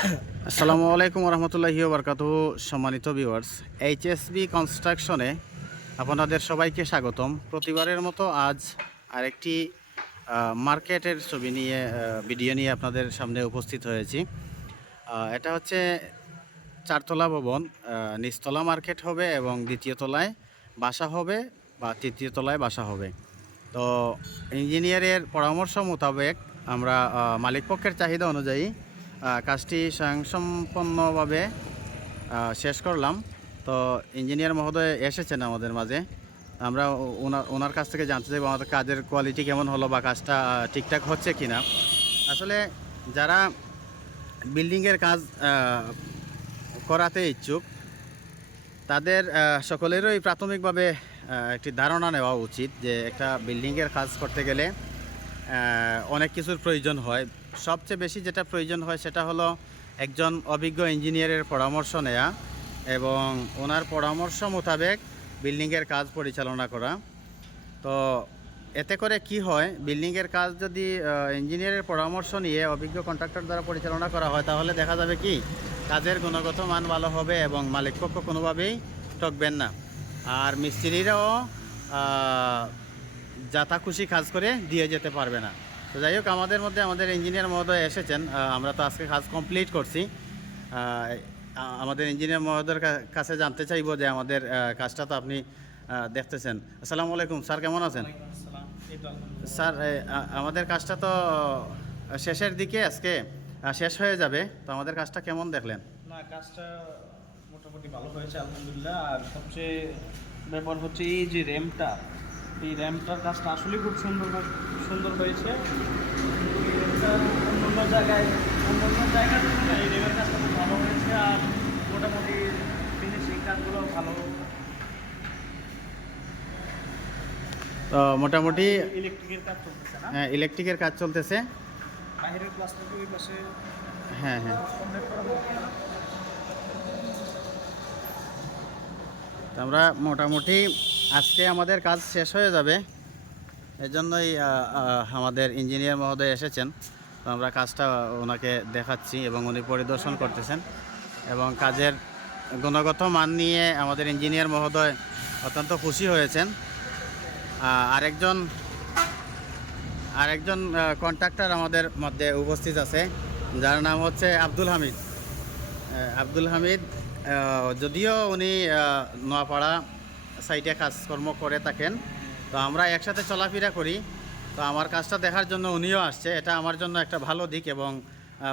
আসসালামু আলাইকুম রহমতুল্লাহি বারকাত সম্মানিত ভিউয়ার্স এইচএসবি কনস্ট্রাকশনে আপনাদের সবাইকে স্বাগতম। প্রতিবারের মতো আজ আরেকটি মার্কেটের ছবি নিয়ে ভিডিও নিয়ে আপনাদের সামনে উপস্থিত হয়েছি। এটা হচ্ছে চারতলা ভবন। নিচতলা মার্কেট হবে এবং দ্বিতীয় তলায় বাসা হবে বা তৃতীয় তলায় বাসা হবে। তো ইঞ্জিনিয়ারের পরামর্শ মোতাবেক আমরা মালিকপক্ষের চাহিদা অনুযায়ী কাজটি স্বয়ংসম্পন্নভাবে শেষ করলাম। তো ইঞ্জিনিয়ার মহোদয় এসেছেন আমাদের মাঝে। আমরা ওনার ওনার কাছ থেকে জানতে চাইব আমাদের কাজের কোয়ালিটি কেমন হলো বা কাজটা ঠিকঠাক হচ্ছে কি না আসলে যারা বিল্ডিংয়ের কাজ করাতে ইচ্ছুক, তাদের সকলেরই প্রাথমিকভাবে একটি ধারণা নেওয়া উচিত যে একটা বিল্ডিংয়ের কাজ করতে গেলে অনেক কিছুর প্রয়োজন হয়। সবচেয়ে বেশি যেটা প্রয়োজন হয় সেটা হলো একজন অভিজ্ঞ ইঞ্জিনিয়ারের পরামর্শ নেওয়া এবং ওনার পরামর্শ মোতাবেক বিল্ডিংয়ের কাজ পরিচালনা করা। তো এতে করে কি হয়, বিল্ডিংয়ের কাজ যদি ইঞ্জিনিয়ারের পরামর্শ নিয়ে অভিজ্ঞ কন্ট্রাক্টর দ্বারা পরিচালনা করা হয়, তাহলে দেখা যাবে কি, কাজের গুণগত মান ভালো হবে এবং মালিকপক্ষ কোনোভাবেই ঠকবেন না। আর মিস্ত্রিরাও যাতা খুশি কাজ করে দিয়ে যেতে পারবে না। তো যাই হোক, আমাদের মধ্যে আমাদের ইঞ্জিনিয়ার মহোদয় এসেছেন। আমরা তো আজকে কাজ কমপ্লিট করছি। আমাদের ইঞ্জিনিয়ার মহোদয়ের কাছে জানতে চাইব যে আমাদের কাজটা তো আপনি দেখতেছেন। আসসালামু আলাইকুম, স্যার কেমন আছেন? স্যার আমাদের কাজটা তো শেষের দিকে আজকে শেষ হয়ে যাবে। তো আমাদের কাজটা কেমন দেখলেন? না, কাজটা মোটামুটি ভালো হয়েছে, আলহামদুলিল্লাহ। আর সবচেয়ে ব্যাপার হচ্ছে এই যে র্যামটা এই র্যামটার কাজটা আসলে খুব সুন্দর সুন্দর হয়েছে। এটা অন্য জায়গায় অন্য অন্য জায়গার তুলনায় এই র্যামের কাজটা খুব ভালো হয়েছে আর মোটামুটি ফিনিশিং কাজগুলো ভালো। তো মোটামুটি ইলেকট্রিকের কাজ চলতেছে না? হ্যাঁ, ইলেকট্রিকের কাজ চলতেছে। বাইরের প্লাস্টারকে ওই পাশে হ্যাঁ হ্যাঁ। আমরা মোটামুটি আজকে আমাদের কাজ শেষ হয়ে যাবে। এজন্যই আমাদের ইঞ্জিনিয়ার মহোদয় এসেছেন। আমরা কাজটা ওনাকে দেখাচ্ছি এবং উনি পরিদর্শন করতেছেন এবং কাজের গুণগত মান নিয়ে আমাদের ইঞ্জিনিয়ার মহোদয় অত্যন্ত খুশি হয়েছেন। আরেকজন আরেকজন কন্ট্রাক্টর আমাদের মধ্যে উপস্থিত আছে, যার নাম হচ্ছে আব্দুল হামিদ। আব্দুল হামিদ যদিও উনি নোয়াপাড়া সাইটে কাজকর্ম করে থাকেন। তো আমরা একসাথে চলাফেরা করি। তো আমার কাজটা দেখার জন্য উনিও আসছে। এটা আমার জন্য একটা ভালো দিক এবং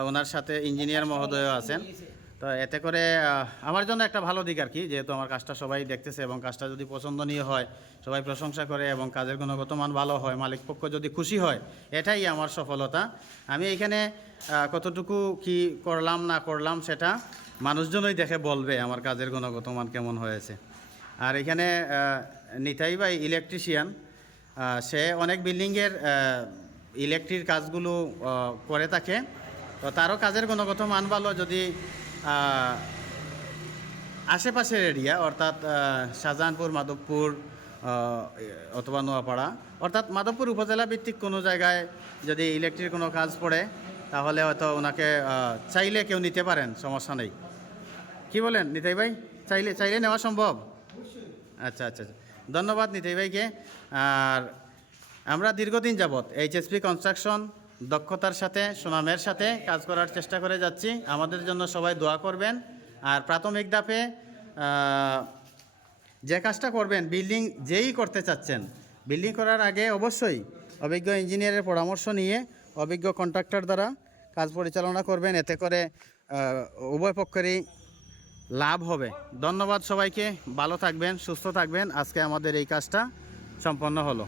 ওনার সাথে ইঞ্জিনিয়ার মহোদয়ও আছেন। তো এতে করে আমার জন্য একটা ভালো দিক আর কি, যেহেতু আমার কাজটা সবাই দেখতেছে এবং কাজটা যদি পছন্দনীয় হয়, সবাই প্রশংসা করে এবং কাজের গুণগত মান ভালো হয়, মালিক পক্ষ যদি খুশি হয়, এটাই আমার সফলতা। আমি এখানে কতটুকু কি করলাম না করলাম সেটা মানুষজনই দেখে বলবে আমার কাজের গুণগত মান কেমন হয়েছে। আর এখানে নিতাই ভাই ইলেকট্রিশিয়ান সে অনেক বিল্ডিংয়ের ইলেকট্রিক কাজগুলো করে থাকে। তো তারও কাজের গুণগত মান ভালো, যদি আশেপাশের এরিয়া অর্থাৎ শাহজাহানপুর, মাধবপুর অথবা নোয়াপাড়া, অর্থাৎ মাধবপুর উপজেলা ভিত্তিক কোনো জায়গায় যদি ইলেকট্রিক কোনো কাজ পড়ে, তাহলে হয়তো ওনাকে চাইলে কেউ নিতে পারেন, সমস্যা নেই। কি বলেন, নিতাই ভাই? চাইলে চাইলে নেওয়া সম্ভব? আচ্ছা আচ্ছা আচ্ছা। ধন্যবাদ নিতাই ভাইকে। আর আমরা দীর্ঘদিন যাবৎ এইচএসপি কনস্ট্রাকশন দক্ষতার সাথে, সুনামের সাথে কাজ করার চেষ্টা করে যাচ্ছি। আমাদের জন্য সবাই দোয়া করবেন। আর প্রাথমিক ধাপে যে কাজটা করবেন, বিল্ডিং যেই করতে চাচ্ছেন, বিল্ডিং করার আগে অবশ্যই অভিজ্ঞ ইঞ্জিনিয়ারের পরামর্শ নিয়ে অভিজ্ঞ কন্ট্রাক্টর দ্বারা কাজ পরিচালনা করবেন। এতে করে উভয় পক্ষেরই লাভ হবে। ধন্যবাদ সবাইকে। ভালো থাকবেন সুস্থ থাকবেন। আজকে আমাদের এই কাজটা সম্পন্ন হলো।